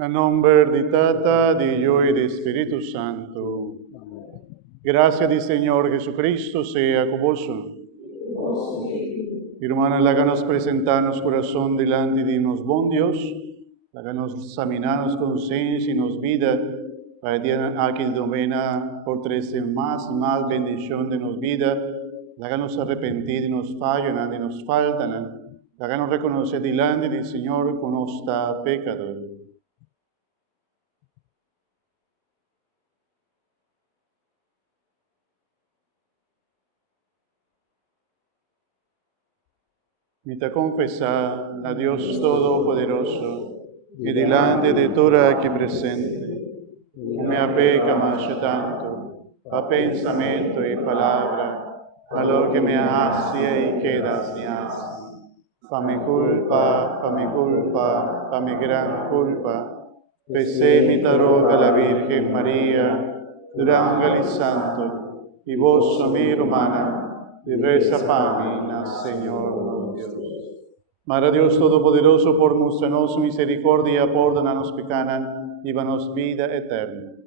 A nombre di Tata, di Dio e di Spirito Santo. Gracia di Señor Jesucristo sea con vosotros. Hermanos, háganos presentarnos corazón delante de nos buen Dios, háganos examinarnos conciencia y nos vida, para que aquí domina por tres más y más bendición de nos vida, háganos arrepentir de nos fallos, de nos faltan, háganos reconocer delante del Señor con nuestra pecador. Mita confesar a Dios Todopoderoso, y delante de toda aquí presente, me apeca más tanto, a pensamiento y palabra, a lo que me hace y queda sin hace. Pa mi culpa, pa mi gran culpa, besé mi taroga la Virgen María, durante el santo, y vos, mi hermana, y reza pa mí, Señor. Dios. Madre Dios Todopoderoso, por mostrarnos misericordia, perdónanos pecanan, y danos vida eterna.